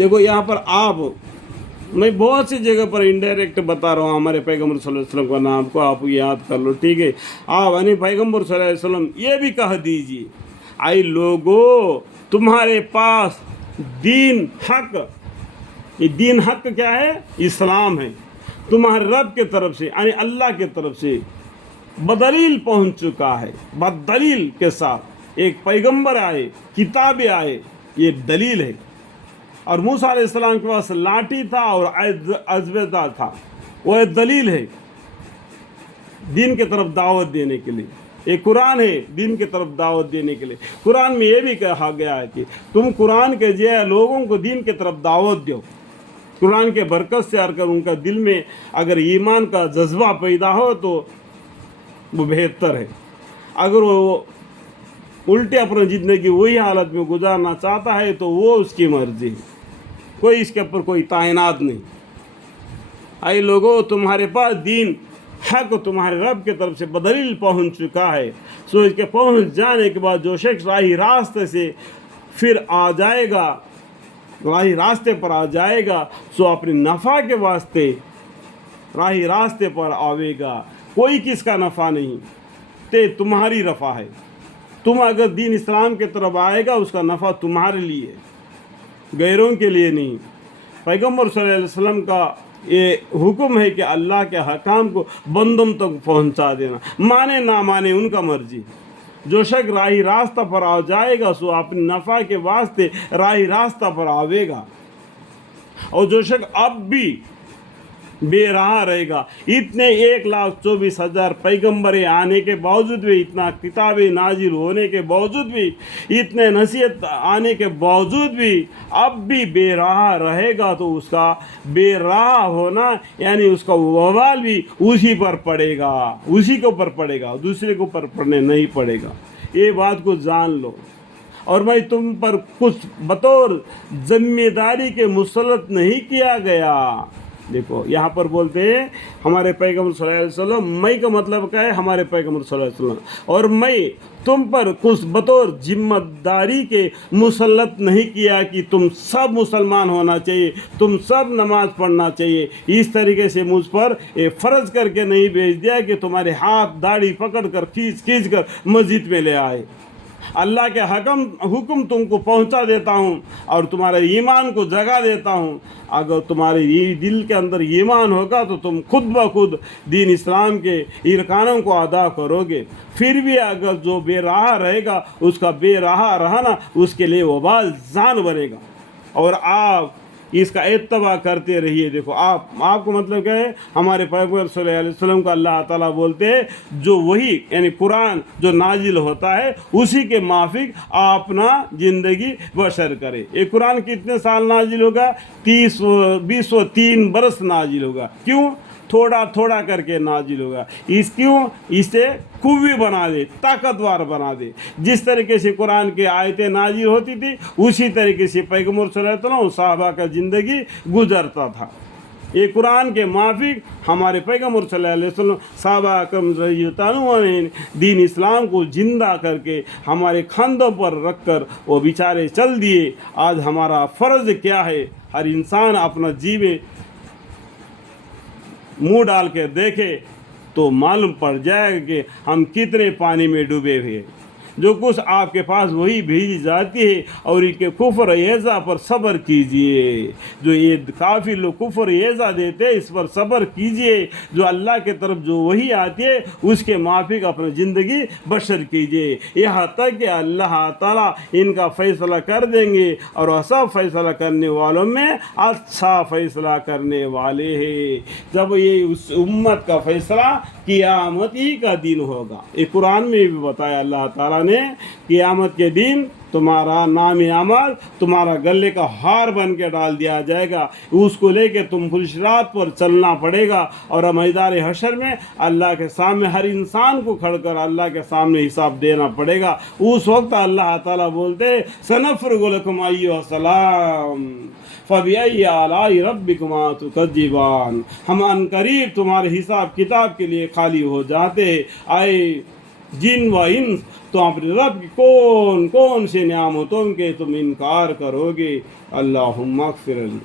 देखो यहाँ पर आप, मैं बहुत सी जगह पर इनडायरेक्ट बता रहा हूँ हमारे पैगम्बर सल्लल्लाहु अलैहि वसल्लम का नाम को आप याद कर लो, ठीक है। आप यानी पैगम्बर सल्लल्लाहु अलैहि वसल्लम ये भी कह दीजिए, आई लोगों तुम्हारे पास दीन हक, ये दीन हक क्या है? इस्लाम है, तुम्हारे रब के तरफ से यानी अल्लाह के तरफ से बदलील पहुँच चुका है। बदलील के साथ एक पैगम्बर आए, किताबें आए, ये दलील है। और मूसा अलैहिस्सलाम के पास लाठी था और अज़्वेदा था, वो दलील है दीन के तरफ दावत देने के लिए। एक कुरान है दीन के तरफ दावत देने के लिए। कुरान में ये भी कहा गया है कि तुम कुरान के जो लोगों को दीन के तरफ दावत दो, कुरान के बरकत से अगर उनका दिल में अगर ईमान का जज्बा पैदा हो तो वो बेहतर है। अगर वो उल्टे अपनी ज़िंदगी वही हालत में गुजारना चाहता है तो वो उसकी मर्जी है, कोई इसके ऊपर कोई तायनात नहीं। आई लोगों तुम्हारे पास दीन हक तुम्हारे रब के तरफ से बदलील पहुंच चुका है। सो इसके पहुंच जाने के बाद जो शख्स राही रास्ते से फिर आ जाएगा, राही रास्ते पर आ जाएगा, सो अपने नफ़ा के वास्ते राही रास्ते पर आवेगा। कोई किसका नफ़ा नहीं, ते तुम्हारी रफ़ा है। तुम अगर दीन इस्लाम के तरफ आएगा उसका नफ़ा तुम्हारे लिए, गैरों के लिए नहीं। पैगम्बर सल्लल्लाहु अलैहि वसल्लम का ये हुक्म है कि अल्लाह के हकाम को बंदों तक पहुंचा देना, माने ना माने उनका मर्जी। जो शख्स राही रास्ता पर आ जाएगा सो अपने नफ़ा के वास्ते राही रास्ता पर आवेगा। और जो शख्स अब भी बेराह रहेगा, इतने 1,24,000 पैगम्बरें आने के बावजूद भी, इतना किताबें नाजिल होने के बावजूद भी, इतने नसीहत आने के बावजूद भी अब भी बेराह रहेगा तो उसका बेराह होना यानी उसका वबाल भी उसी पर पड़ेगा, उसी के ऊपर पड़ेगा, दूसरे के ऊपर पड़ने नहीं पड़ेगा। ये बात को जान लो। और मैं तुम पर कुछ बतौर जिम्मेदारी के मुसल्लत नहीं किया गया। देखो यहाँ पर बोलते हैं हमारे पैगम्बर सल्लल्लाहु अलैहि वसल्लम, मैं का मतलब क्या है? हमारे पैगम्बर सल्लल्लाहु अलैहि वसल्लम, और मैं तुम पर कुछ बतौर जिम्मेदारी के मुसल्लत नहीं किया कि तुम सब मुसलमान होना चाहिए, तुम सब नमाज पढ़ना चाहिए। इस तरीके से मुझ पर ये फ़र्ज़ करके नहीं भेज दिया कि तुम्हारे हाथ दाढ़ी पकड़ कर खींच कर मस्जिद में ले आए। अल्लाह के हुक्म तुमको पहुंचा देता हूं और तुम्हारे ईमान को जगा देता हूं। अगर तुम्हारे ये दिल के अंदर ईमान होगा तो तुम खुद ब खुद दीन इस्लाम के इरकानों को अदा करोगे। फिर भी अगर जो बेराह रहेगा उसका बेराह रहना उसके लिए वबाल जान बनेगा। और आप इसका इत्तबा करते रहिए। देखो आपको मतलब क्या है? हमारे पैगम्बर सल्लल्लाहु अलैहि वसल्लम का अल्लाह ताला बोलते हैं जो वही यानी कुरान जो नाजिल होता है उसी के माफिक अपना ज़िंदगी बसर करे। ये कुरान कितने साल नाजिल होगा? 20-3 बरस नाजिल होगा। क्यों? थोड़ा थोड़ा करके नाजिल होगा। इसे कुव्वी बना दे, ताकतवर बना दे। जिस तरीके से कुरान की आयतें नाजिल होती थी उसी तरीके से पैगम्बर सल्लल्लाहु अलैहि वसल्लम सहाबा का ज़िंदगी गुजरता था। ये कुरान के माफिक हमारे पैगम्बर सल्लल्लाहु अलैहि वसल्लम सहाबा करम ने दीन इस्लाम को ज़िंदा करके हमारे कंधों पर रख कर वो बेचारे चल दिए। आज हमारा फ़र्ज़ क्या है? हर इंसान अपना जीवे मुंह डाल के देखे तो मालूम पड़ जाएगा कि हम कितने पानी में डूबे हुए। जो कुछ आपके पास वही भेजी जाती है। और इनके कुफर एज़ा पर सब्र कीजिए। जो ये काफ़ी लोग कुफर एज़ा देते हैं इस पर सब्र कीजिए। जो अल्लाह के तरफ जो वही आती है उसके माफिक अपनी ज़िंदगी बशर कीजिए, यहाँ तक कि अल्लाह ताला इनका फ़ैसला कर देंगे। और सब फैसला करने वालों में अच्छा फ़ैसला करने वाले हैं। जब ये उस उम्मत का फ़ैसला क़यामत ही का दिन होगा। ये कुरान में भी बताया अल्लाह ताला ने, क़यामत के दिन तुम्हारा नाम अमल तुम्हारा गले का हार बन के डाल दिया जाएगा। उसको लेके तुम पुलिसरात पर चलना पड़ेगा। और मैदान हशर में अल्लाह के सामने हर इंसान को खड़कर अल्लाह के सामने हिसाब देना पड़ेगा। उस वक्त अल्लाह ताला बोलते सनफ़्रुगु लकुम अय्युहा सलाम फ़बिअय्यि आलाइ रब्बिकुमा तुकज़्ज़िबान। हम अनकरीब तुम्हारे हिसाब किताब के लिए खाली हो जाते। आए جن و انس، تو اپنے رب کی کون کون سے نعمتوں کے تم انکار کرو گے. اللہم اغفر لی.